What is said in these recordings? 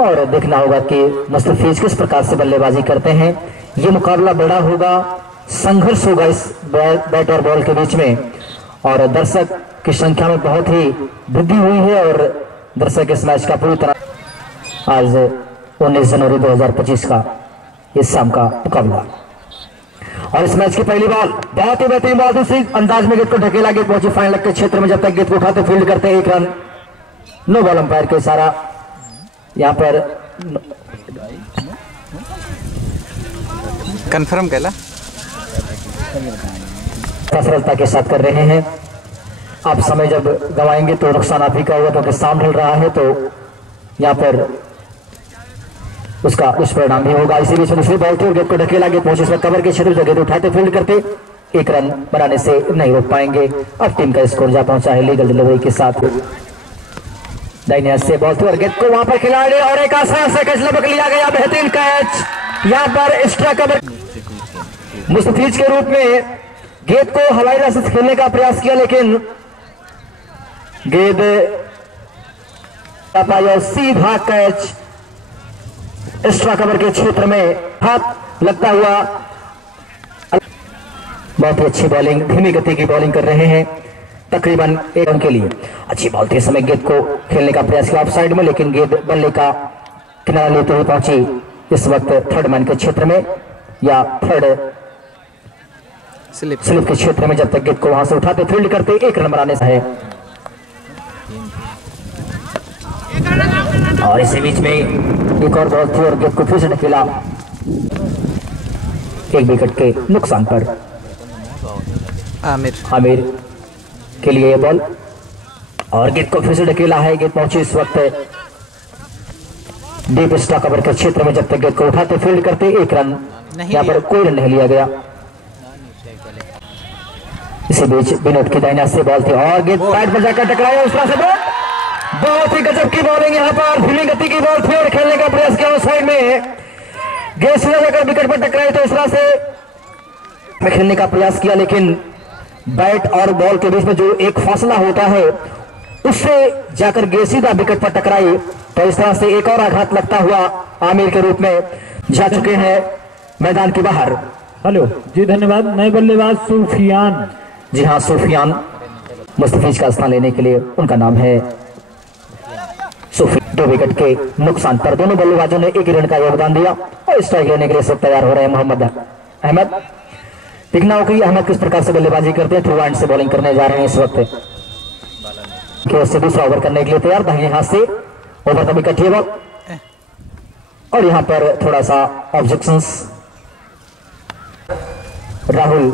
और देखना होगा कि मुस्तफिज किस प्रकार से बल्लेबाजी करते हैं। ये मुकाबला बड़ा होगा, संघर्ष होगा इस बैट और बॉल के बीच में, और दर्शक की संख्या में बहुत ही वृद्धि हुई है और दर्शक इस मैच का पूरी तरह आज 19 जनवरी 2025 का इस शाम का मुकाबला। और इस मैच की पहली बॉल बहुत ही बेहतरीन बॉल, दूसरी अंदाज में गेंद को ढकेला, गेंद पहुंची फाइनल के क्षेत्र में। जब तक गेंद को उठाते फील्ड करते 1 रन, नो बॉल अंपायर का इशारा। यहाँ पर कंफर्म कहला सरलता के साथ कर रहे हैं। आप समय जब गवाएंगे तो नुकसान आप ही का होगा, क्योंकि साम ढल रहा है तो यहाँ पर उसका दुष्परिणाम भी होगा। इसी बीच में दूसरी बॉल थी और गेंद को ढकेला, गेंद पहुंचे इसमें कवर के क्षेत्र में, गेंद उठाते फील्ड करते 1 रन बनाने से नहीं रोक पाएंगे। अब टीम का स्कोर जा पहुंचा है लीगल डिलीवरी के साथ। दाहिने हाथ से बॉल थी और गेंद को वहां पर खिलाड़ी और एक आसान से कैच लपक लिया गया, बेहतरीन कैच। यहाँ पर एक्स्ट्रा कवर मुस्तफिज के रूप में गेंद को हवाई रास्ते से खेलने का प्रयास किया, लेकिन गेंद पाया सीधा कैच एक्स्ट्रा कवर के क्षेत्र में हाथ लगता हुआ। बहुत ही अच्छी बॉलिंग, धीमी गति की बॉलिंग कर रहे हैं, तकरीबन 1 रन के लिए अच्छी बॉल थी। समय गेंद को खेलने का प्रयास किया ऑफ साइड में, लेकिन गेंद बल्ले का किनारा लेते हुए पहुंची इस वक्त थर्ड मैन के क्षेत्र में या थर्ड स्लिप के क्षेत्र में। जब तक गेंद को वहां से उठाते फील्ड करते 1 रन बनाने से है। और इसी बीच में एक और बॉल थी और गेंद को फिर से ढकेला 1 विकेट के नुकसान पर। आमिर के लिए ये बॉल और गेंद को फिर से ढकेला है, गेंद पहुंची इस वक्त डीप स्टॉक कवर के क्षेत्र में। जब तक गेंद को उठाते फील्ड करते 1 रन, यहाँ पर कोई रन नहीं लिया गया। इसी बीच विनोद की दाहिने से बॉल थी और गेंद पैड पर जाकर टकराया, उस तरह से बहुत ही गजब की बॉलिंग, यहाँ पर धीमी गति की बॉल थी और खेलने का प्रयास किया उस साइड में, गेंद सीधा जाकर विकेट पर टकराई तो इस तरह से खेलने का प्रयास किया, लेकिन बैट और बॉल के बीच में जो एक फासला होता है उससे जाकर गेंद सीधा विकेट पर टकराई, तो इस तरह से एक और आघात लगता हुआ आमिर के रूप में जा चुके हैं मैदान के बाहर। हेलो जी, धन्यवाद। नए बल्लेबाज सुफियान। जी हाँ, सुफियान मुस्तफिज का स्थान लेने के लिए उनका नाम है सूफी। 2 विकेट के नुकसान पर दोनों बल्लेबाजों ने 1 रन का योगदान दिया और स्ट्राइक लेने के लिए सब तैयार हो रहे हैं मोहम्मद अहमद। देखना होगा कि अहमद किस प्रकार से बल्लेबाजी करते हैं। थ्रू हैंड से बॉलिंग करने जा रहे हैं इस वक्त, से दूसरा ओवर करने के लिए तैयार, दाहिने हाथ से ओवर का विकेट टेबल। और यहाँ पर थोड़ा सा ऑब्जेक्शंस, राहुल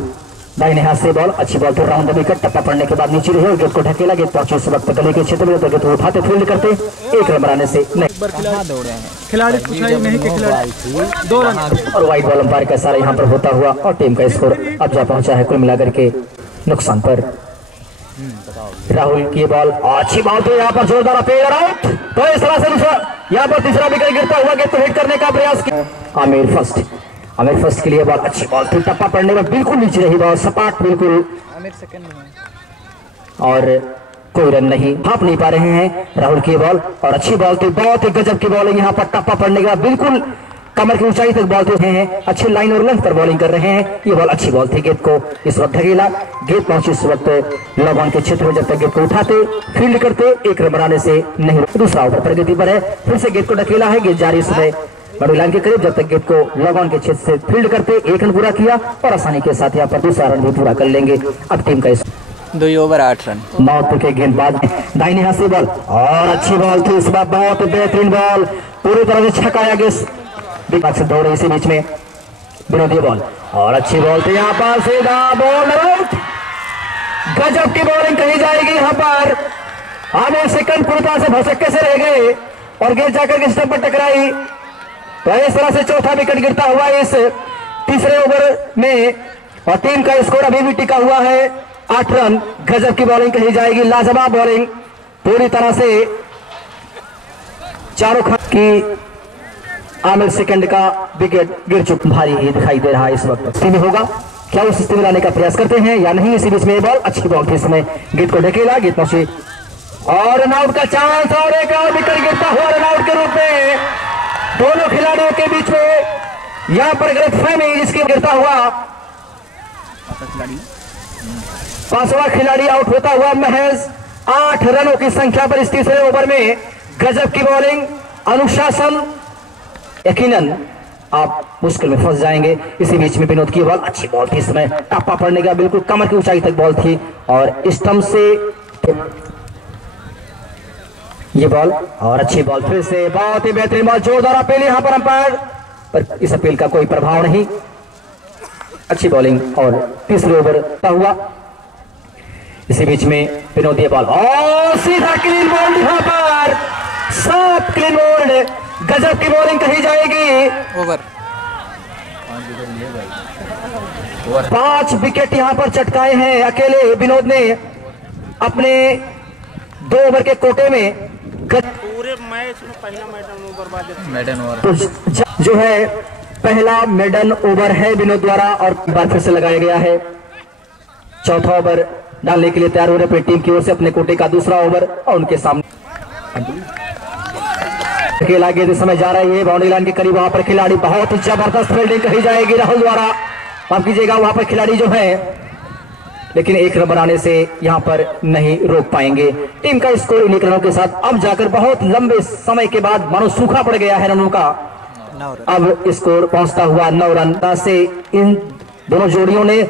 दाहिने हाथ से बॉल, अच्छी बॉल थी, राउंड द विकेट, टप्पा पड़ने के बाद नीचे रही और गेंद को ढकेला, गेंद पहुंची उस वक्त गले के क्षेत्र में, तो गेंद उठाते फील्ड करते 1 रन बनाने से नहीं। खिलाड़ी नहीं के खिलाड़ी 2 रन और वाइड बॉल अंपायर का इशारा यहाँ पर होता हुआ और टीम का स्कोर अब जा पहुंचा है कुल मिलाकर के नुकसान पर। राहुल की बॉल अच्छी बॉल थी, यहाँ पर जोरदार अपेयर आउट, तो इस तरह से दूसरा यहाँ पर तीसरा विकेट गिरता हुआ गेंद को हिट करने का प्रयास किया। आमिर फर्स्ट के लिए बॉल, अच्छी बॉल थी, टप्पा पड़ने में बिल्कुल नीचे रही बॉल, सपाट बिल्कुल, और कोई रन नहीं, भाप नहीं पा रहे हैं राहुल की बॉल। और अच्छी बॉल थी, बहुत ही गजब की बॉलिंग, यहाँ पर टप्पा पड़ने के बाद बिल्कुल कमर की ऊंचाई तक बॉल रहे हैं, अच्छी लाइन और लेंथ पर बॉलिंग कर रहे हैं। ये बॉल अच्छी बॉल थी, गेंद को इस वक्त ढकेला, गेंद पहुंची इस वक्त लॉग ऑन के क्षेत्र में। जब तक गेंद को उठाते फील्ड करते 1 रन बनाने से नहीं। दूसरा ओवर प्रगति पर है, फिर से गेंद को ढकेला है, गेंद जारी सुबह बड़ी लाइन के करीब, जब तक गेंद को लॉग ऑन के क्षेत्र से फील्ड करते 1 रन पूरा किया और आसानी के साथ यहाँ पर दूसरा रन भी पूरा कर लेंगे। अब टीम का 2 ओवर 8 रन। मौत के गेंदबाज दाहिने हाथ से बॉल और अच्छी बॉल थी, इस बार बहुत बेहतरीन बॉल, पूरी तरह से छकाया गया, दौड़े इसी बीच में विनोदी बॉल और अच्छी बॉल थी, यहाँ पर सीधा बॉल आउट, गजब की बॉलिंग कही जाएगी। यहाँ पर आमिर सेकंड पूरी तरह से भौचक्के से रह गए और गेंद जाकर के स्टंप पर टकराई, तो इस तरह से चौथा विकेट गिरता हुआ इस तीसरे ओवर में और टीम का स्कोर अभी भी टिका हुआ है 8 रन। गजब की बॉलिंग कही जाएगी, लाजवाब बॉलिंग, पूरी तरह से चारों खान की आमिर सेकंड का विकेट गिर चुका, भारी ही दिखाई दे रहा है इस वक्त। स्थिति होगा क्या उस स्थिति में लाने का प्रयास करते हैं या नहीं। इसी बीच में बॉल, अच्छी बॉल थी, इसमें गेंद को ढकेला, गेंद पहुंची और रनआउट का चांस और एक और विकेट गिरता हुआ रनआउट के रूप में दोनों खिलाड़ियों के बीच में यहाँ पर गलतफहमी जिसके गिरता हुआ 5वां खिलाड़ी आउट होता हुआ महज 8 रनों की संख्या पर इस तीसरे ओवर में। गजब की बॉलिंग, अनुशासन, यकीनन आप मुश्किल में फंस जाएंगे। इसी बीच में विनोद की बॉल, अच्छी बॉल थी, इसमें टप्पा पड़ने का बिल्कुल कमर की ऊंचाई तक बॉल थी और स्टंप से ये बॉल और अच्छी बॉल, फिर से बहुत ही बेहतरीन बॉल, जोरदार अपील यहाँ पर अंपायर, पर इस अपील का कोई प्रभाव नहीं। अच्छी बॉलिंग और तीसरे ओवर हुआ। इसी बीच में विनोदी बॉल और सीधा क्लीन बॉल यहाँ पर, साफ क्लीन बॉल, गजब की बॉलिंग कही जाएगी। ओवर 5 विकेट यहाँ पर चटकाए हैं अकेले विनोद ने अपने 2 ओवर के कोटे में। पूरे मैच में पहला मेडन ओवर मेडन ओवर तो जो है पहला मेडन ओवर है विनोद द्वारा और बार फिर से लगाया गया है। चौथा ओवर डालने के लिए तैयार हो रहे अपनी टीम की ओर से अपने कोटे का दूसरा ओवर और उनके सामने अकेला गेंद इस समय जा रही है बाउंड्री लाइन के करीब। वहां पर खिलाड़ी, बहुत ही जबरदस्त फील्डिंग कही जाएगी राहुल द्वारा, माफ कीजिएगा, वहां पर खिलाड़ी जो है लेकिन 1 रन बनाने से यहां पर नहीं रोक पाएंगे। टीम का स्कोर इन 1 रनों के साथ अब जाकर बहुत लंबे समय के बाद मानो सूखा पड़ गया है रनों का। अब स्कोर पहुंचता हुआ 9 रन से इन दोनों जोड़ियों ने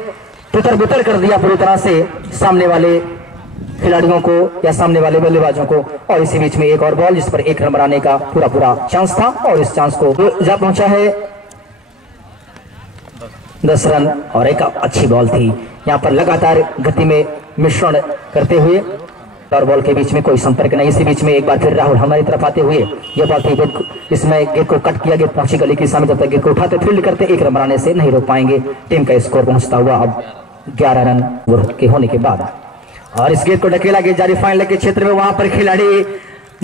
तितर बितर कर दिया पूरी तरह से सामने वाले खिलाड़ियों को या सामने वाले बल्लेबाजों को। और इसी बीच में एक और बॉल जिस पर 1 रन बनाने का पूरा चांस था और इस चांस को जा पहुंचा है 10 रन और एक अच्छी बॉल थी। यहाँ पर लगातार गति में मिश्रण करते हुए और बॉल के बीच में कोई संपर्क नहीं। इसी बीच में एक बार फिर राहुल हमारी तरफ आते हुए ये बॉल थी, इसमें गेंद को कट किया, गेंद पहुंची गली के सामने, जब तक गेंद को उठाते फील्ड करते 1 रन बनाने से नहीं रोक पाएंगे। टीम का स्कोर पहुंचता हुआ अब 11 रन के होने के बाद और इस गेंद को ढकेला गेंद जारी फाइनल के क्षेत्र में, वहां पर खिलाड़ी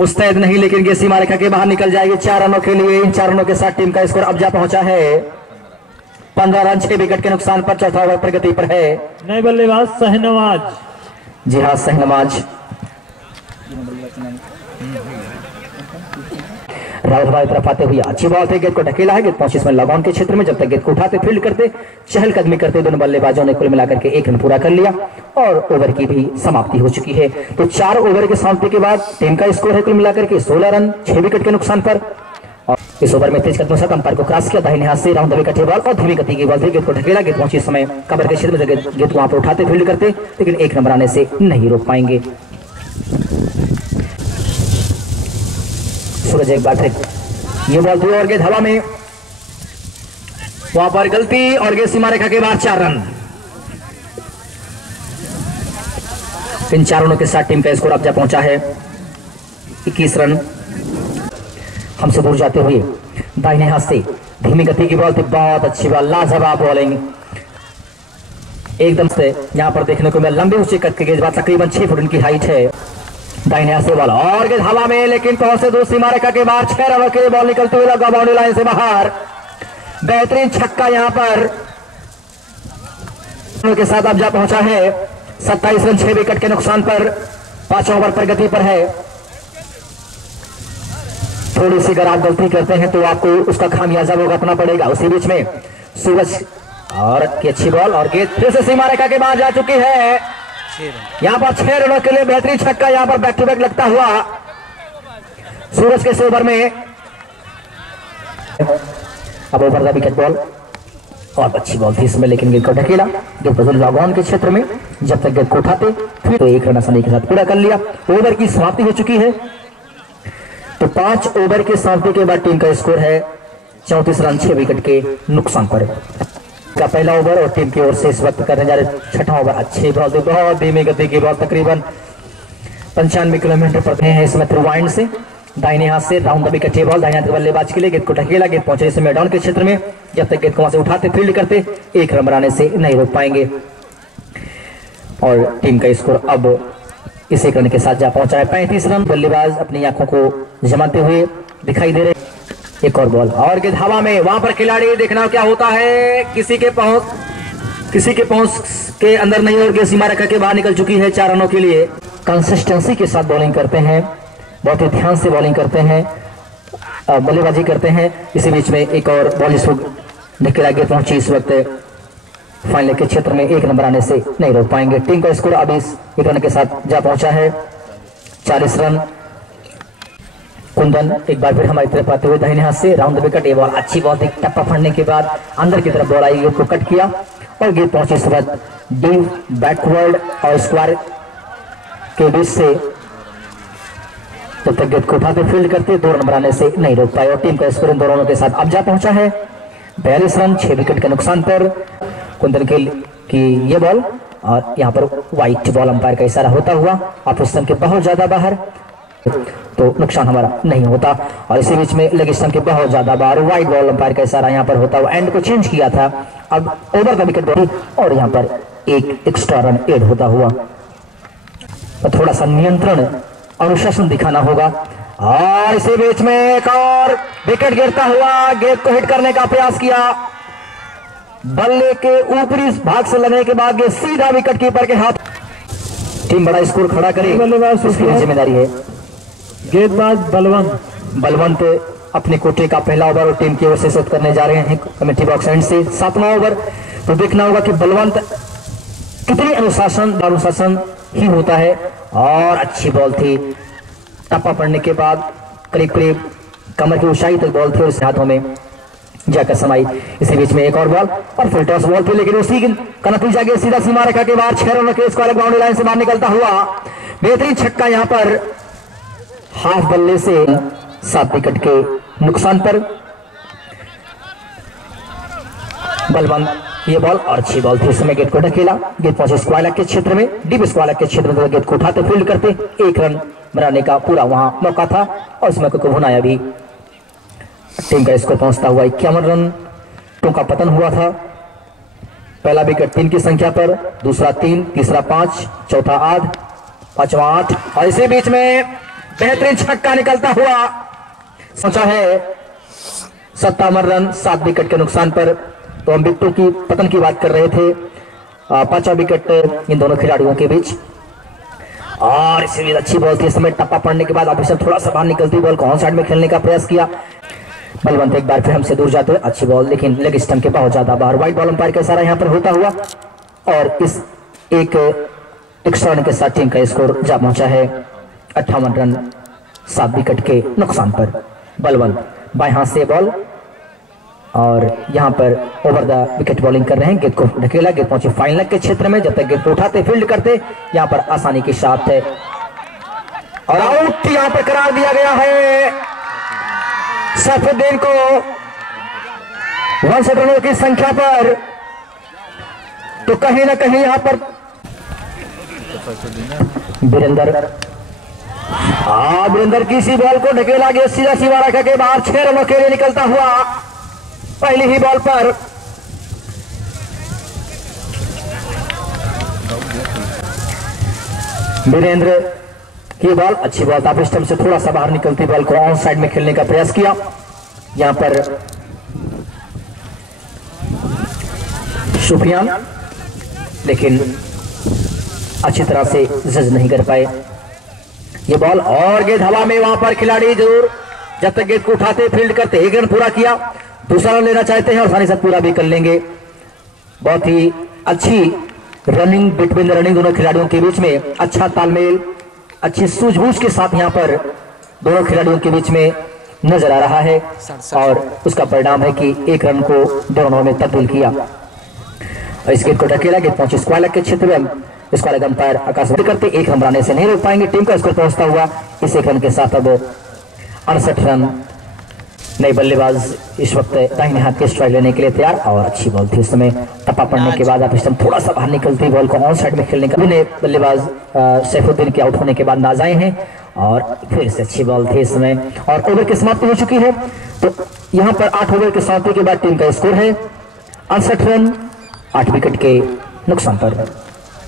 मुस्तैद नहीं लेकिन गेंद सीमा रेखा के बाहर निकल जाएगी 4 रनों के लिए। इन 4 रनों के साथ टीम का स्कोर अब जा पहुंचा है 15 रन 6 विकेट के नुकसान पर। चौथा ओवर प्रगति पर है नए बल्लेबाज शहनवाज। जी हाँ, शहनवाज। राहुल हमारी तरफ आते हुए अच्छी बॉल थे, गेंद को ढकेला है, गेंद पहुंची इसमें लगॉन के क्षेत्र में, जब तक गेंद को उठाते फील्ड करते चहलकदमी करते दोनों बल्लेबाजों ने कुल मिलाकर के 1 रन पूरा कर लिया और ओवर की भी समाप्ति हो चुकी है। तो 4 ओवर के समाप्ति के बाद टीम का स्कोर है कुल मिलाकर के 16 रन 6 विकेट के नुकसान पर। और इस ओवर में तेज कदमों से अंपायर को क्रॉस किया, दाहिने हाथ से राउंड द विकेट बॉल और धीमी गति की बॉल थी, गेंद को ढकेला, गेंद पहुंची इस समय कमर के क्षेत्र में, गेंद को वहां पर उठाते फील्ड करते लेकिन 1 रन बनाने से नहीं रोक पाएंगे। सूरज एक बार फिर ये बॉल थी और गेंद हवा में, वहां पर गलती और गेंद सीमा रेखा के बाद 4 रन। इन 4 रनों के साथ टीम का स्कोर अब जा पहुंचा है 21 रन। हमसे दूर जाते हुए दाहिने हाथ से धीमी गति की बॉल थी, बहुत अच्छी बॉल, लाजवाब बॉलिंग एकदम से यहां पर देखने को मिला। लंबे ऊंचे कद के गेंदबाज, तकरीबन 6 फुट इनकी हाइट है। दाहिने हाथ से बॉल और गेंद हवा में लेकिन पहुंचे दूसरी सीमा रेखा के बाद 6 रनों के बॉल निकलते हुए लगा बाउंड्री लाइन से बाहर। बेहतरीन छक्का यहां पर के साथ अब जा पहुंचा है 27 रन 6 विकेट के नुकसान पर। 5 ओवर प्रगति पर है। थोड़ी सी अगर आप गलती करते हैं तो आपको उसका खामियाजा भुगतना पड़ेगा। उसी बीच में सूरज और की अच्छी बॉल और गेंद फिर से सीमा रेखा के बाद जा चुकी है। यहां पर 6 रनों के लिए बेहतरीन छक्का यहां पर बैक टू बैक लगता हुआ सूरज के ओवर में। अब ओवर द विकेट बॉल और अच्छी बॉल थी इसमें लेकिन गेंद को ढकेला, गेंद लॉगऑन के क्षेत्र में, जब तक गेंद को उठाते फिर तो 1 रन आसानी के साथ पूरा कर लिया। ओवर की समाप्ति हो चुकी है। तो 5 ओवर के समाप्ति के बाद टीम का स्कोर है 34 रन 6 विकेट के नुकसान पर। का पहला ओवर और टीम की ओर से इस वक्त करने जा रहे 6ठा ओवर। अच्छी बॉल थी, बहुत धीमी गति की बॉल, तकरीबन 95 किलोमीटर पर है इसमें थ्रू वाइंड से। दाहिने हाथ से राउंड द विकेट बॉल, दाहिने हाथ के बल्लेबाज के लिए, गेंद को ढकेला, गेंद पहुंचे इस मैदान के क्षेत्र में, जब तक गेंद को वहां से उठाते फील्ड करते 1 रन बनाने से नहीं रोक पाएंगे। और टीम का स्कोर अब इस 1 रन के साथ जा पहुंचा है 35 रन। बल्लेबाज अपनी आंखों को जमाते हुए दिखाई दे रहे। एक और बॉल और गेंद हवा में, वहां पर खिलाड़ी देखना क्या होता है, किसी के पहुंच के अंदर नहीं और गेंद सीमा रेखा के बाहर निकल चुकी है 4 रनों के लिए। कंसिस्टेंसी के साथ बॉलिंग करते हैं, बहुत ही ध्यान से बॉलिंग करते हैं, बल्लेबाजी करते हैं। इसी बीच में एक और बॉल इस वक्त धकेला गेंद पहुंची इस वक्त फाइनल के क्षेत्र में 1 रन बनाने से नहीं रोक पाएंगे। टीम का स्कोर अभी 1 रन के साथ जा पहुंचा है 40 रन। कुंदन एक बार फिर हमारी तरफ आते हुए दाहिने हाथ से राउंड द विकेट। ये बॉल अच्छी बॉल थी, टप्पा फड़ने के बाद अंदर की तरफ बॉल आई, गेंद को कट किया और गेंद पहुंची इस वक्त डीप बैकवर्ड और स्क्वायर के बीच से। जब तक गेंद को उठाते फील्ड करते 2 रन बनाने से नहीं रोक पाए और टीम का स्कोर इन दोनों के साथ अब जा पहुंचा है 42 रन 6 विकेट के नुकसान पर। कुंदन की ये बॉल और यहाँ पर व्हाइट बॉल अंपायर का इशारा होता हुआ ऑफ स्टंप के बहुत ज्यादा बाहर, तो नुकसान हमारा नहीं होता। और इसी बीच में लेग स्टंप के बहुत ज्यादा बाहर व्हाइट बॉल अंपायर का इशारा यहाँ पर होता हुआ एंड को चेंज किया था। अब ओवर द विकेट बॉल और यहाँ पर एक एक्स्ट्रा रन एड होता हुआ। तो थोड़ा सा नियंत्रण अनुशासन दिखाना होगा। और इसी बीच में एक और विकेट गिरता हुआ, गेंद को हिट करने का प्रयास किया, बल्ले के ऊपरी भाग से लगने के बाद गेंद सीधा विकेट कीपर के हाथ। टीम बड़ा स्कोर खड़ा करे, बल्लेबाज उसकी जिम्मेदारी है। गेंदबाज बलवंत अपने कोटे का पहला ओवर और टीम की ओर से सेट करने जा रहे हैं कमेटी बॉक्स एंड से 7वां ओवर। तो देखना होगा कि बलवंत कितनी अनुशासन ही होता है। और अच्छी बॉल थी, टप्पा पड़ने के बाद करीब कमर की ऊंचाई तक बॉल थी और उसके हाथों में जाकर समाई। इसी बीच में एक और बॉल और फुल टॉस बॉल थी, लेकिन उसी का नतीजा गेंद सीधा सीमा रेखा के बाहर 6 रनों के स्क्वायर बाउंड्री लाइन से बाहर निकलता हुआ बेहतरीन छक्का यहाँ पर हाफ बल्ले से 7 विकेट के नुकसान पर। बलवंत ये बॉल और अच्छी बॉल थी, उस समय गेंद को ढकेला, गेंद पहुंचे स्क्वायर के क्षेत्र में, डीप स्क्वायर के क्षेत्र में गेंद को उठाते फील्ड करते 1 रन बनाने का पूरा वहां मौका था और उसमें को भुनाया भी। टीम का स्कोर पहुंचता हुआ 51 रन का पतन हुआ था। पहला विकेट 3 की संख्या पर, दूसरा 3, तीसरा 5, चौथा 8, पांचवा 8 और इसी बीच में बेहतरीन छक्का निकलता हुआ सोचा है 57 रन 7 विकेट के नुकसान पर। तो हम विकेटों की पतन की बात कर रहे थे, 5वां विकेट इन दोनों खिलाड़ियों के बीच। और इसीलिए अच्छी बॉल थी, इस समय टप्पा पड़ने के बाद ऑफिसर थोड़ा सा बाहर निकलती बॉल को ऑन साइड में खेलने का प्रयास किया। बलवंत एक बार फिर हमसे दूर जाते हुए अच्छी बॉल, लेकिन लेग स्टंप के बहुत ज्यादा बाहर, व्हाइट बॉल अंपायर का इशारा यहाँ पर होता हुआ और इस एक एक्स्ट्रा रन के साथ टीम का स्कोर जा पहुंचा है 58 रन 7 विकेट के नुकसान पर। बलवंत बाएं हाथ से बॉल और यहाँ पर ओवर द विकेट बॉलिंग कर रहे हैं, गेंद को ढकेला, गेंद पहुंचे फाइनल के क्षेत्र में, जब तक गेंद को उठाते फील्ड करते यहाँ पर आसानी के साथ है और आउट यहाँ पर करार दिया गया है सैफुद्दीन को 1 रनों की संख्या पर। तो कहीं ना कहीं यहाँ पर वीरेंद्र की सी बॉल को ढकेला, गेंद सीधा सीमा रेखा के बाहर 6 रनों के लिए निकलता हुआ पहली ही बॉल पर। वीरेंद्र की बॉल अच्छी बॉल था, स्टंप से थोड़ा सा बाहर निकलती बॉल को ऑन साइड में खेलने का प्रयास किया। यहां पर सुफियान लेकिन अच्छी तरह से जज नहीं कर पाए ये बॉल और गेंद हवा में। वहां पर खिलाड़ी जरूर जब तक गेंद को उठाते फील्ड करते 1 रन पूरा किया, दूसरा रन लेना चाहते हैं और आसानी से पूरा भी कर लेंगे। बहुत ही अच्छी रनिंग बिटवीन रनिंग दोनों खिलाड़ियों के बीच में, अच्छा तालमेल, अच्छी सूझबूझ के साथ यहां पर दोनों खिलाड़ियों के बीच में नजर आ रहा है और उसका परिणाम है कि 1 रन को 2 रनों में तब्दील किया। और इस गेंद को ढकेला, गेंद पहुंची स्क्वायर के क्षेत्र में, स्क्वायर अंपायर आकाशवाणी करते 1 रन बनाने से नहीं रोक पाएंगे। टीम का स्कोर पहुंचता हुआ इस 1 रन के साथ अब 68 रन। नए बल्लेबाज इस वक्त दाहिने हाथ के स्ट्राइक लेने के लिए तैयार और अच्छी बॉल थी, उस समय टप्पा पड़ने के बाद आप थोड़ा सा बाहर निकलती बॉल को ऑन साइड में खेलने का। नए बल्लेबाज सैफुद्दीन के आउट होने के बाद नाज आए हैं और फिर से अच्छी बॉल थी इस समय और ओवर की समाप्ति हो चुकी है। तो यहाँ पर 8 ओवर की समाप्ति के बाद टीम का स्कोर है 68 रन 8 विकेट के नुकसान पर।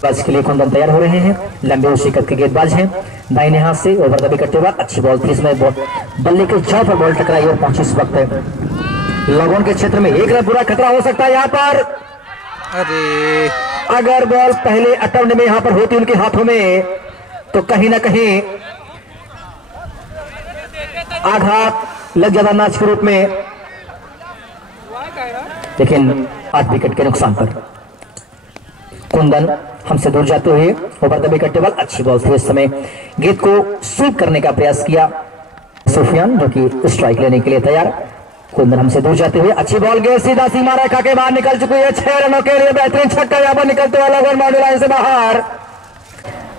बस के लिए कुंदन तैयार हो रहे हैं, लंबे शिकत के गेंदबाज हैं, दाहिने हाथ से ओवर द विकेट के बाद अच्छी बॉल थी, इसमें बल्ले के जड़ पर बॉल टकराई और पहुंची इस वक्त लगोन के क्षेत्र में 1 रन पूरा खतरा हो सकता है यहाँ पर। अरे अगर बॉल पहले अटेम्प्ट में यहाँ पर होती उनके हाथों में तो कहीं ना कहीं आघात लग जाता मैच के रूप में, लेकिन 8 विकेट के नुकसान पर कुंदन हमसे दूर जाते हुए ओवर द विकेट टेबल। अच्छी बॉल थी, इस समय गेंद को स्वीप करने का प्रयास किया सुफियान, जो कि स्ट्राइक लेने के लिए तैयार। कुंदन हमसे दूर जाते हुए अच्छी बॉल, गेंद सीधा सीमा रेखा के बाहर निकल चुकी है। 6 रनों के लिए बेहतरीन छक्का यहाँ पर निकलते हुआ लगभग बाउंड्री लाइन से बाहर।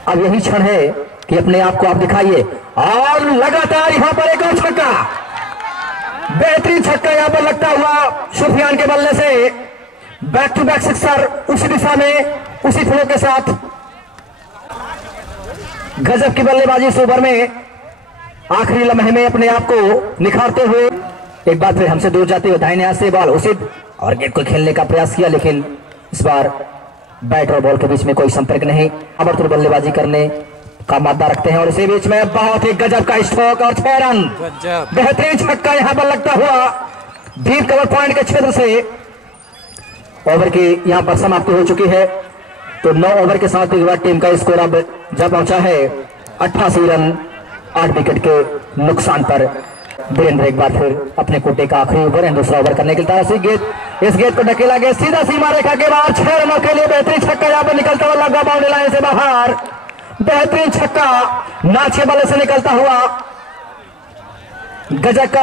अब यही क्षण है कि अपने आप को आप दिखाइए, और लगातार यहाँ पर एक और छक्का, बेहतरीन छक्का यहाँ पर लगता हुआ सुफियान के बल्ले से। बैक टू बैक सिक्सर उसी दिशा में, उसी फ्लो के साथ। गजब की बल्लेबाजी इस ओवर में, आखिरी लम्हे में अपने आप को निखारते हुए। एक बार फिर हमसे दूर जाते हुए दाहिने हाथ से बॉल उचित, और गेंद को खेलने का प्रयास किया, लेकिन इस बार बैट और बॉल के बीच में कोई संपर्क नहीं। अबरतुर बल्लेबाजी करने का मादा रखते हैं, और इसी बीच में बहुत ही गजब का स्ट्रोक और 6 रन, बेहतरीन छक्का यहां पर लगता हुआ डीप कवर पॉइंट के क्षेत्र से। ओवर की यहां पर समाप्ति हो चुकी है, तो 9 ओवर के साथ एक बार टीम का स्कोर अब जा पहुंचा है 88 रन 8 विकेट के नुकसान पर। वीरेंद्र एक बार फिर अपने कोटे का आखिरी ओवर है, दूसरा ओवर करने के लिए इस गेंद को ढकेला गया सीधा सीमा रेखा के बाहर। 6 रनों के लिए बेहतरीन छक्का यहाँ पर निकलता हुआ लगा बाउंड्री लाइन से बाहर। बेहतरीन छक्का नाचे बल्ले से निकलता हुआ, गजब का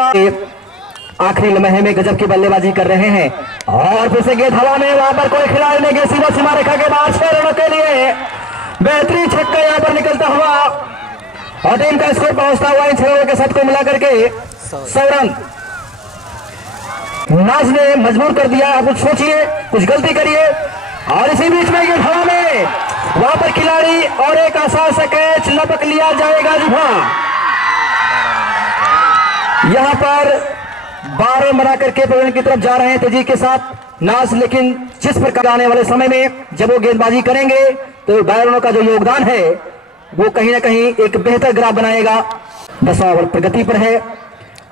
आखिरी लम्हे में गजब की बल्लेबाजी कर रहे हैं। और फिर से गेंद हवा में, वहां पर कोई खिलाड़ी नहीं, गेंद सीधा सीमा रेखा के बाहर। 6 रनों के लिए बेहतरीन छक्का यहाँ पर निकलता हुआ, और टीम का स्कोर पहुंचता हुआ इन 6 रनों के साथ को मिलाकर के 100 रन। नाज ने मजबूर कर दिया, आप कुछ सोचिए, कुछ गलती करिए। और इसी बीच में गेंद हवा में, वहां पर खिलाड़ी और एक आसान सा कैच लपक लिया जाएगा। जी हाँ, यहां पर 12 बना करके पवन की तरफ जा रहे हैं तेजी के साथ नाज, लेकिन जिस प्रकार आने वाले समय में जब वो गेंदबाजी करेंगे तो बैरनों का जो योगदान है वो कहीं ना कहीं एक बेहतर ग्राफ बनाएगा। 10वां ओवर प्रगति पर है,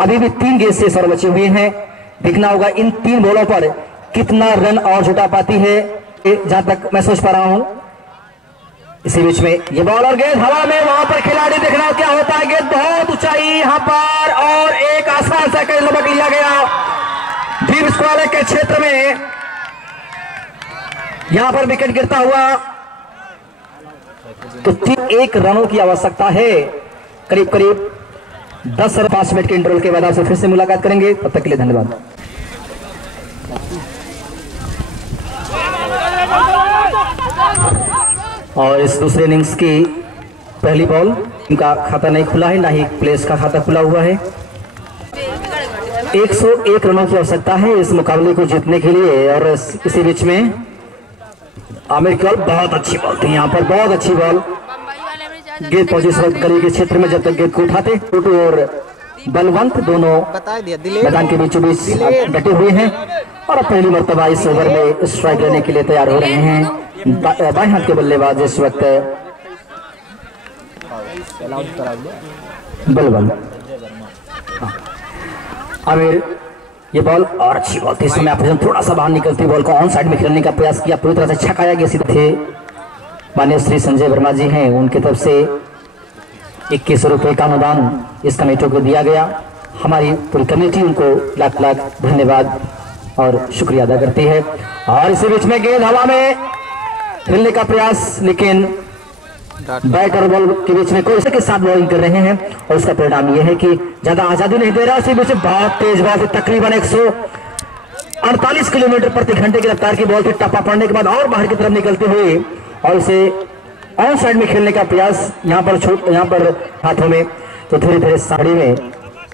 अभी भी 3 गेंद से 100 बचे हुए हैं। देखना होगा इन 3 बॉलों पर कितना रन और जुटा पाती है, जहां तक मैं सोच पा रहा हूं। इसी बीच में ये बॉल और गेंद हवा में, वहां पर खिलाड़ी, देखना क्या होता है। गेंद बहुत ऊंचाई यहां पर, और एक आसान सा कैच लपक लिया गया डीप स्क्वायर के क्षेत्र में। यहां पर विकेट गिरता हुआ, तो 1 रनों की आवश्यकता है। करीब करीब 10 रन 5 मिनट के इंटरवल के बाद आपसे फिर से मुलाकात करेंगे, तब तक के लिए धन्यवाद। और इस दूसरे इनिंग्स की पहली बॉल, इनका खाता नहीं खुला है, ना ही प्लेस का खाता खुला हुआ है। 101 रनों की आवश्यकता है इस मुकाबले को जीतने के लिए। और इसी बीच में आमिर की बॉल, बहुत अच्छी बॉल थी यहाँ पर, बहुत अच्छी बॉल। गेंद पहुंची इस वक्त गली के क्षेत्र में, जब तक गेंद को उठाते टूटू और बलवंत दोनों मैदान के बीचों बीच डटे हुए हैं, और अब पहली मर्तबा इस ओवर में स्ट्राइक लेने के लिए तैयार हो रहे हैं बाएं हाथ के बल्लेबाज इस वक्त बलवंत। आमिर ये बॉल, और अच्छी बॉल थी, इस समय आप थोड़ा सा बाहर निकलती बॉल को ऑन साइड में खेलने का प्रयास किया, पूरी तरह से छकाया गया। सीधे थे माननीय श्री संजय वर्मा जी हैं, उनकी तरफ से 21 रुपए का अनुदान इस कमेटी को दिया गया। हमारी पूरी कमेटी उनको लाख लाख धन्यवाद और शुक्रिया अदा करती है। और इसी बीच में गेंद हवा में खेलने का प्रयास, लेकिन बैट और बॉल के बीच में कोई के साथ बॉलिंग कर रहे हैं, और उसका परिणाम यह है कि ज्यादा आजादी नहीं दे रहा। इसी बीच में बहुत तेज बॉल, तकरीबन 148 किलोमीटर प्रति घंटे की रफ्तार की बॉल थी। टप्पा पड़ने के बाद और बाहर की तरफ निकलते हुए, और इसे ऑन साइड में खेलने का प्रयास यहाँ पर हाथों में, तो धीरे धीरे साड़ी में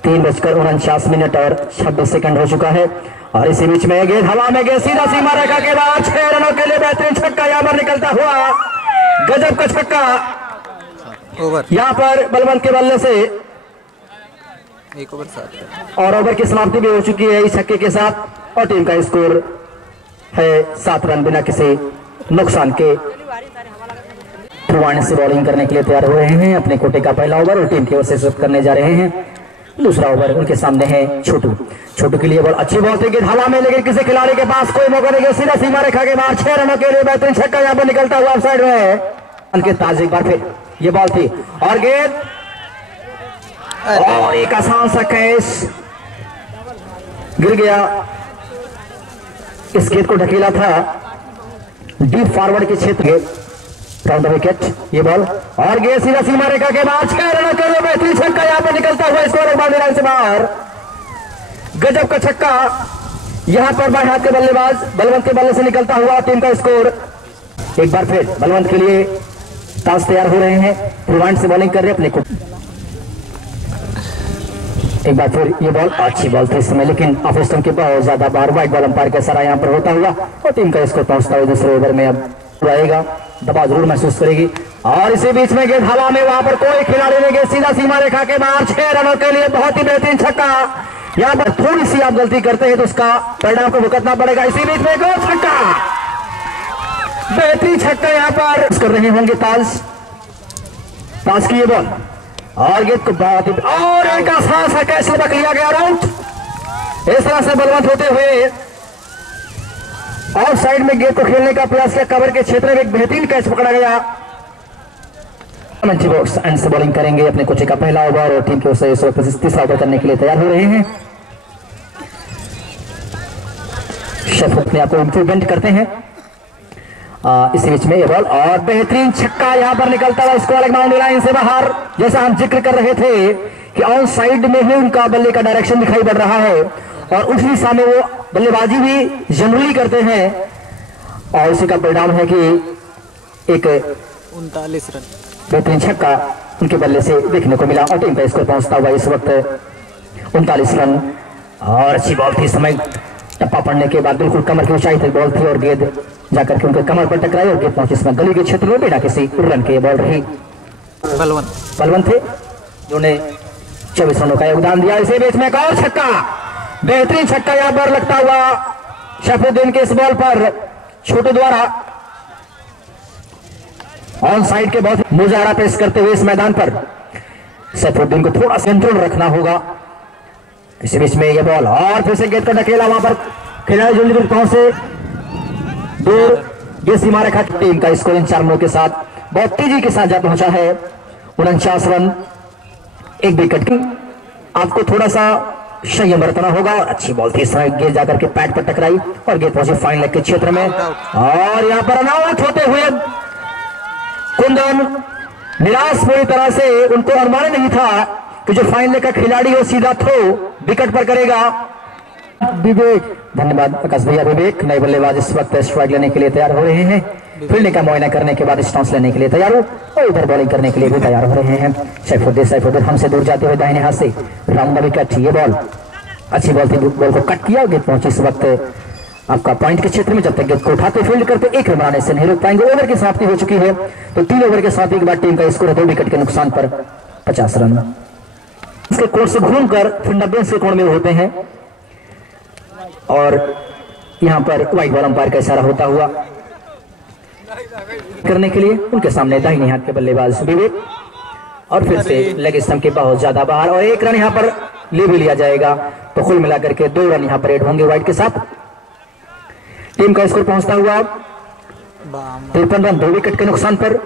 3:49 और 26 सेकंड हो चुका है। और इसी बीच में गेंद हवा में, गेंद सीधा सीमा रेखा के बाद 6 रनों के लिए बेहतरीन छक्का यहाँ पर निकलता हुआ, गजब का छक्का यहाँ पर बलवंत के बल्ले से। 1 ओवर 7 और ओवर की समाप्ति भी हो चुकी है इस छक्के के साथ, और टीम का स्कोर है 7 रन बिना किसी नुकसान के। से बॉलिंग करने के लिए तैयार हो रहे हैं, अपने कोटे का पहला ओवर और टीम की ओर से शुरू करने जा रहे हैं। दूसरा ओवर उनके सामने है छोटू के लिए बॉल, अच्छी बॉल थी, गेंद हवा में, लेकिन किसी खिलाड़ी के पास कोई मौका नहीं, सीधा सीमा रेखा के बाहर 6 रनों के लिए बेहतरीन छक्का यहाँ पर निकलता हुआ साइड में। उनके ताज एक बार फिर ये बॉल थी, और गेंद, और एक आसान सा कैच गिर गया, इस गेंद को ढकेला था डीप फॉरवर्ड के क्षेत्र में, राउंड विकेट ये बॉल और गेंद सीधा सीमा रेखा के बाद 6 रनों के लिए बेहतरीन छक्का यहां पर निकलता हुआ स्कोर बाउंड्री लाइन से बाहर। गजब का छक्का यहां पर बाएं हाथ के बल्लेबाज बलवंत के बल्ले से निकलता हुआ, टीम का स्कोर। एक बार फिर बलवंत के लिए ताश तैयार हो रहे हैं, रिवाइंड से बॉलिंग कर रहे हैं अपने को। एक बार फिर ये बॉल अच्छी बॉल थी इस समय, लेकिन ऑफ स्टंप के बहुत ज्यादा बार वाइड बॉल अंपायर का इशारा यहां पर होता हुआ और टीम का स्कोर पहुंचता हुआ दूसरे ओवर में अब आएगा, दबाव जरूर महसूस करेगी। और इसी बीच में गेंद हवा में, वहां पर कोई खिलाड़ी ने गेंद सीधा सीमा रेखा के बाहर 6 रनों के लिए बहुत ही बेहतरीन छक्का। यहां पर थोड़ी सी आप गलती करते हैं तो उसका परिणाम को भुगतना पड़ेगा। इसी बीच में एक और छक्का, बेहतरीन छक्का यहां पर कर रहे होंगे ताश की ये बॉल और गेंद को बहुत ही और एक आसान सा कैच लपक लिया गया राउंड। इस तरह से बलवंत होते हुए ऑफ साइड में गेंद को खेलने का प्रयास किया, कवर के क्षेत्र में एक बेहतरीन कैच पकड़ा गया। मंची बॉक्स एंड से बॉलिंग करेंगे अपने कोचे का पहला ओवर और टीम के उसे इस वक्त तीसरा ओवर करने के लिए तैयार हो रहे हैं। शेफ अपने आप को इंप्रूवमेंट करते हैं। इसी बीच में ये बॉल और बेहतरीन छक्का यहां पर निकलता है, उसको अलग बाउंड्री लाइन से बाहर। जैसा हम जिक्र कर रहे थे कि ऑन साइड में ही उनका बल्ले का डायरेक्शन दिखाई पड़ रहा है और उस दिशा में वो बल्लेबाजी भी जनरली करते हैं और इसी का परिणाम है कि एक 39 रन बेहतरीन छक्का उनके बल्ले से देखने को मिला और टीम का स्कोर पहुंचता हुआ इस वक्त 39 रन। और अच्छी बॉल थी, समय टप्पा पड़ने के बाद बिल्कुल कमर की ऊंचाई तक बॉल थी और गेंद जाकर के उनके कमर पर टकराई और गेंद पहुंची इसमें गली के क्षेत्र में, बिना किसी रन के बॉल रही। बलवंत थे जिन्होंने 24 रनों का योगदान दिया। इसी बीच में एक और छक्का, बेहतरीन छक्का यहां पर लगता हुआ शफीउद्दीन के इस बॉल पर छोटू द्वारा ऑन साइड के बहुत मुजाहरा पेश करते हुए इस मैदान पर शफीउद्दीन को थोड़ा सा कंट्रोल रखना होगा। इसी बीच में यह बॉल और फिर से गेंद को ढकेला, वहां पर खिलाड़ी जल्दी पहुंचे दूर, ये सीमा रेखा। टीम का स्कोर इन 4 रनों के साथ बहुत तेजी के साथ जा पहुंचा है 49 रन, एक विकेट की। आपको थोड़ा सा संयम बरतना होगा। और अच्छी बॉल थी, इस समय गेंद जाकर के पैड पर टकराई और गेंद पहुंची फाइन लेग के क्षेत्र में और यहां पर अनाउट होते हुए कुंदन निराश पूरी तरह से, उनको अनुमान नहीं था कि जो फाइन लेग का खिलाड़ी हो सीधा थ्रो विकेट पर करेगा। विवेक, धन्यवाद आकाश भैया। विवेक नए बल्लेबाज इस वक्त स्ट्राइक लेने के लिए तैयार हो रहे हैं, फील्डिंग का मुआयना करने के बाद स्टांस लेने के लिए तैयार हो और इधर बॉलिंग करने के लिए भी तैयार हो रहे हैं। सैफुद्दीन हमसे दूर जाते हुए दाहिने हाथ से राउंड विकेट। ये बॉल अच्छी बॉल थी, बॉल को कट किया, गेंद पहुंची इस वक्त आपका पॉइंट के क्षेत्र में। जब तक गेंद को उठाते फील्ड करते 1 रन बनाने से नहीं रुक पाएंगे। ओवर की समाप्ति हो चुकी है तो 3 ओवर के समाप्ति के बाद टीम का स्कोर है 2 विकेट के नुकसान पर 50 रन। इसके कोर्ट से घूमकर फिर 90 के कोण में होते हैं और यहां पर वाइड बॉल अंपायर का इशारा होता हुआ करने के लिए उनके सामने दाहिने हाथ के बल्लेबाज विवेक और फिर से लेग स्टंप के बहुत ज्यादा बाहर और 1 रन यहां पर ले भी लिया जाएगा तो कुल मिलाकर के 2 रन यहां पर एड होंगे वाइड के साथ। टीम का स्कोर पहुंचता हुआ 53 रन 2 विकेट के नुकसान पर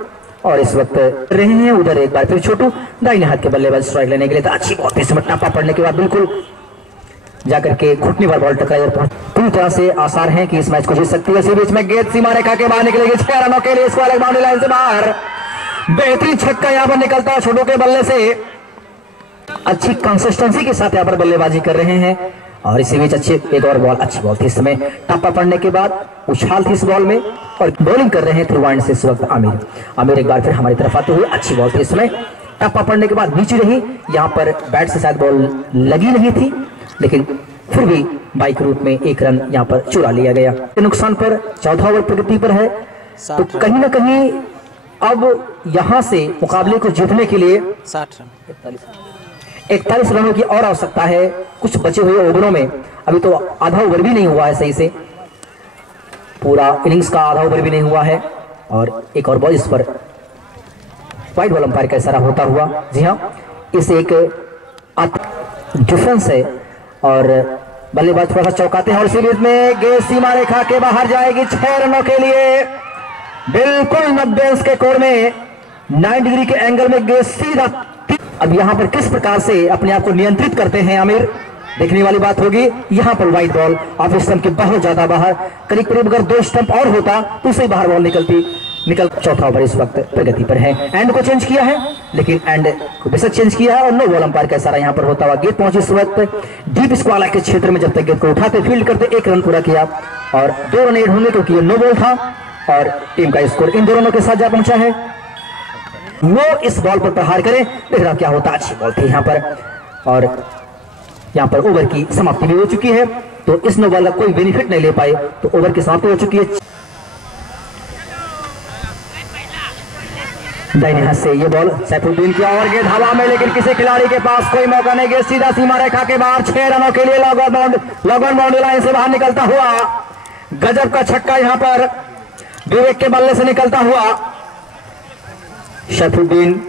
और इस वक्त रहे हैं। उधर एक बार फिर छोटू दाहिने हाथ के बल्लेबाज स्ट्राइक लेने के लिए था। अच्छी बॉल इसमें टापा पड़ने के बाद बिल्कुल जाकर के घुटने पर बॉल टकराई और पूरी तरह से आसार हैं कि इस मैच को जीत सकती है। इसी बीच में गेंद सीमा रेखा के बाहर निकलेगी 6 रनों के लिए, इसको अलग बाउंड्री लाइन से बाहर। बेहतरीन छक्का यहां पर निकलता है छोटू के बल्ले से, अच्छी कंसिस्टेंसी के साथ यहां पर बल्लेबाजी कर रहे हैं और इसी बीच अच्छी एक और बॉल, अच्छी बॉल थी इस समय, टापा पड़ने के बाद उछाल थी इस बॉल में और बॉलिंग कर रहे हैं थ्रू वाइंड से इस वक्त आमिर एक बार फिर हमारी तरफ आते हुए। अच्छी बॉल थी इसमें, टापा पड़ने के बाद नीचे रही, यहाँ पर बैट से शायद बॉल लगी नहीं थी लेकिन फिर भी बाइक रूट में 1 रन यहाँ पर चुरा लिया गया। नुकसान पर 4था ओवर प्रगति पर है तो कहीं ना कहीं अब यहाँ से मुकाबले को जीतने के लिए 60 रन 41 रनों की और आवश्यकता है। कुछ बचे हुए ओवरों में अभी तो आधा ओवर भी नहीं हुआ है सही से, पूरा इनिंग्स का आधा ओवर भी नहीं हुआ है और एक और बॉल इस पर वाइड बॉल अंपायर का इशारा होता हुआ। जी हाँ, इस एक डिफरेंस है और बल्लेबाज थोड़ा सा चौकाते हैं और सीरीज में गेंद सीमा रेखा के बाहर जाएगी 6 रनों के लिए। बिल्कुल 90 के कोण में 9 डिग्री के एंगल में गेंद सीधा। अब यहां पर किस प्रकार से अपने आप को नियंत्रित करते हैं आमिर, देखने वाली बात होगी यहाँ पर वाइड बॉल ऑफ स्टंप के बहुत ज्यादा बाहर, करीब करीब अगर 2 स्टंप और होता तो उसे बाहर बॉल निकल। चौथा ओवर इस वक्त प्रगति पर है। एंड को चेंज किया है, लेकिन एंड को बेशक चेंज किया है और नो बॉल अंपायर का इशारा यहाँ पर होता हुआ गेंद पहुंची इस वक्त डीप स्क्वायर के क्षेत्र में। जब तक गेंद को उठाते फील्ड करते 1 रन पूरा किया और 2 रन एड होंगे क्योंकि ये नो बॉल था और टीम का स्कोर इन दोनों के साथ जा पहुंचा है। वो इस बॉल पर प्रहार करें, देख रहा क्या होता। अच्छी बॉल थी यहाँ पर और यहाँ पर ओवर की समाप्ति भी हो चुकी है, तो इस नो बॉल का कोई बेनिफिट नहीं ले पाए, तो ओवर की समाप्ति हो चुकी है। दाहिने हाथ से ये बॉल सैफुद्दीन की और गेंद हवा में, लेकिन किसी खिलाड़ी के पास कोई मौका नहीं। गेंद सीधा सीमा रेखा के बाहर 6 रनों के लिए लॉग ऑन बाउंड्री लाइन से बाहर निकलता हुआ गजब का छक्का यहाँ पर विवेक के बल्ले से निकलता हुआ। सैफुद्दीन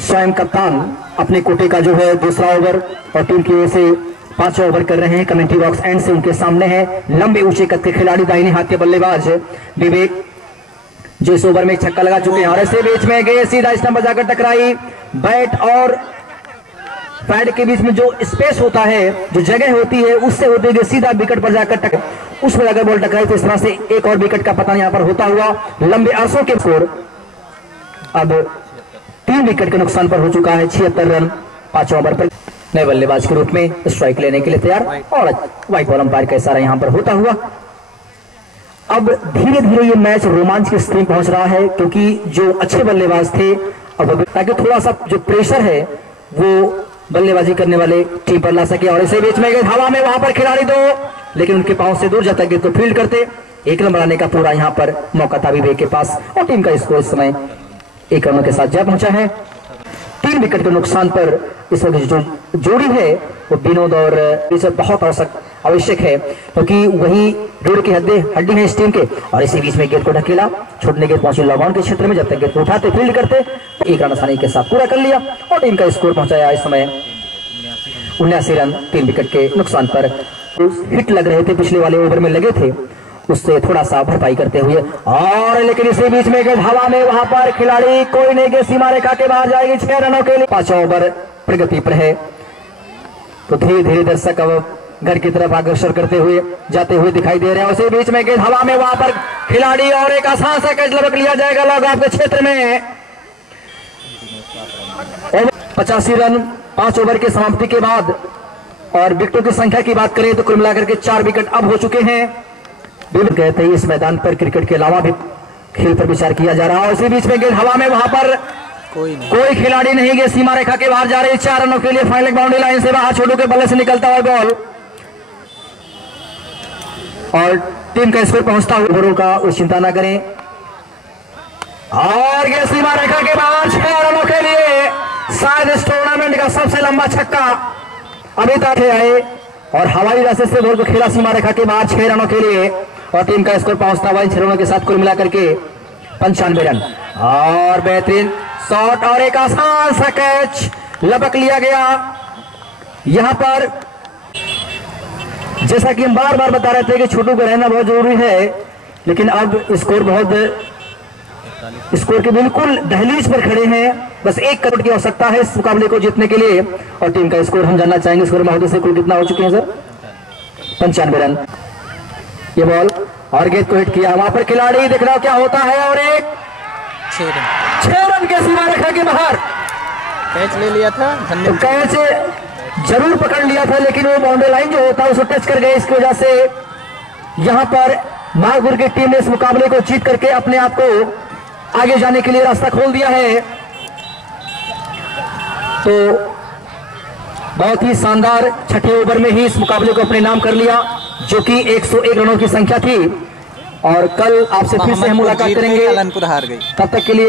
स्वयं कप्तान अपने कोटे का जो है दूसरा ओवर और टीम की ओर से 5 ओवर कर रहे हैं। कमेंट्री बॉक्स एंड से उनके सामने है लंबे ऊंचे कद के खिलाड़ी दाहिने हाथ के बल्लेबाज विवेक, जो इस ओवर में एक छक्का लगा चुके हैं। और ऐसे बीच में गए सीधा स्टंप पर जाकर टकराई, बैट और पैड के बीच में जो स्पेस होता है, जो जगह होती है, उससे होते हुए सीधा विकेट पर जाकर टकराई। उस पर अगर बॉल टकराई तो इस तरह से एक और विकेट का पता यहाँ पर होता हुआ लंबे अरसों के स्कोर अब 3 विकेट के नुकसान पर हो चुका है। 76 रन 5 ओवर पर। नए बल्लेबाज के रूप में स्ट्राइक लेने के लिए तैयार और व्हाइट बॉल अंपायर का इशारा यहाँ पर होता हुआ। अब धीरे धीरे ये मैच रोमांच की स्थिति में पहुंच रहा है, क्योंकि जो अच्छे बल्लेबाज थे अब ताकि थोड़ा सा जो प्रेशर है वो बल्लेबाजी करने वाले टीम पर ला सके। और इसी बीच में हवा में वहां पर खिलाड़ी 2, लेकिन उनके पांव से दूर जाता गेंद को फील्ड करते 1 रन बनाने का पूरा यहाँ पर मौका था विवेक के पास और टीम का स्कोर इस समय 1 रनों के साथ जा पहुंचा है। 3 विकेट के नुकसान पर इस वक्त जो जोड़ी है वो विनोद और बहुत आवश्यक है, क्योंकि वही रीढ़ की हड्डी है इस टीम के। और इसी बीच में गेंद को ढकेला, छोड़ने गेंद पहुंची लॉग ऑन के क्षेत्र में, जब तक गेंद को उठाते फील्ड करते 1 रन आसानी के साथ पूरा कर लिया और टीम का स्कोर पहुंचाया इस समय 79 रन 3 विकेट के नुकसान पर। हिट लग रहे थे पिछले वाले ओवर में लगे थे, उससे थोड़ा सा भरपाई करते हुए। और लेकिन इसी बीच में गेंद हवा में, वहां पर खिलाड़ी कोई नहीं, गेंद सीमा रेखा के बाहर जाएगी 6 रनों के लिए। 5 ओवर प्रगति पर है, तो धीरे धीरे दर्शक अब घर की तरफ अग्रसर करते हुए जाते हुए दिखाई दे रहे हैं। उसी बीच में गेंद हवा में, वहां पर खिलाड़ी और एक आसान सा कैच लपक लिया जाएगा लॉग ऑफ के क्षेत्र में। 85 रन 5 ओवर की समाप्ति के बाद। और विकेटों की संख्या की बात करें तो कुल मिलाकर के 4 विकेट अब हो चुके हैं। कहते हैं इस मैदान पर क्रिकेट के अलावा भी खेल पर विचार किया जा रहा है। उसी बीच में गेंद हवा में, वहां पर कोई खिलाड़ी नहीं, गेंद सीमा रेखा के बाहर जा रही है 4 रनों के लिए। फाइनल बाउंड्री लाइन से बाहर, छोटू के बल्ले से निकलता हुआ बॉल और टीम का स्कोर पहुंचता हुआ। ओवरों का वो चिंता ना करें और गेंद सीमा रेखा के बाहर 6 रनों के लिए। शायद इस टूर्नामेंट का सबसे लंबा छक्का अभी तक आए और हवाई रास्ते से बॉल को खेला सीमा रेखा के बाहर 6 रनों के लिए और टीम का स्कोर पहुंचता हुआ इन 6 रनों के साथ कुल मिलाकर के 95 रन। और बेहतरीन शॉट और एक आसान सा कैच लपक लिया गया यहां पर। जैसा कि हम बार बार बता रहे थे कि छोटू को रहना बहुत जरूरी है, लेकिन अब स्कोर के बिल्कुल दहलीज पर खड़े हैं। बस 1 करोड़ की आवश्यकता है इस मुकाबले को जीतने के लिए और टीम का स्कोर हम जानना चाहेंगे। स्कोर महोदय से कुल कितना हो चुके हैं सर? 95 रन। ये बॉल और गेंद को हिट किया, वहां पर खिलाड़ी देख रहा क्या होता है और एक 6 रन के सीमा रेखा के बाहर कैच ले लिया था। तो कैच जरूर पकड़ लिया था, लेकिन वो बाउंड्री लाइन जो होता है उसको टच कर गए। इसकी वजह से यहां पर नागपुर की टीम ने इस मुकाबले को जीत करके अपने आप को आगे जाने के लिए रास्ता खोल दिया है। तो बहुत ही शानदार छठे ओवर में ही इस मुकाबले को अपने नाम कर लिया, जो कि 101 रनों की संख्या थी। और कल आपसे फिर से हम मुलाकात करेंगे, अलानपुर हार गई। तब तक के लिए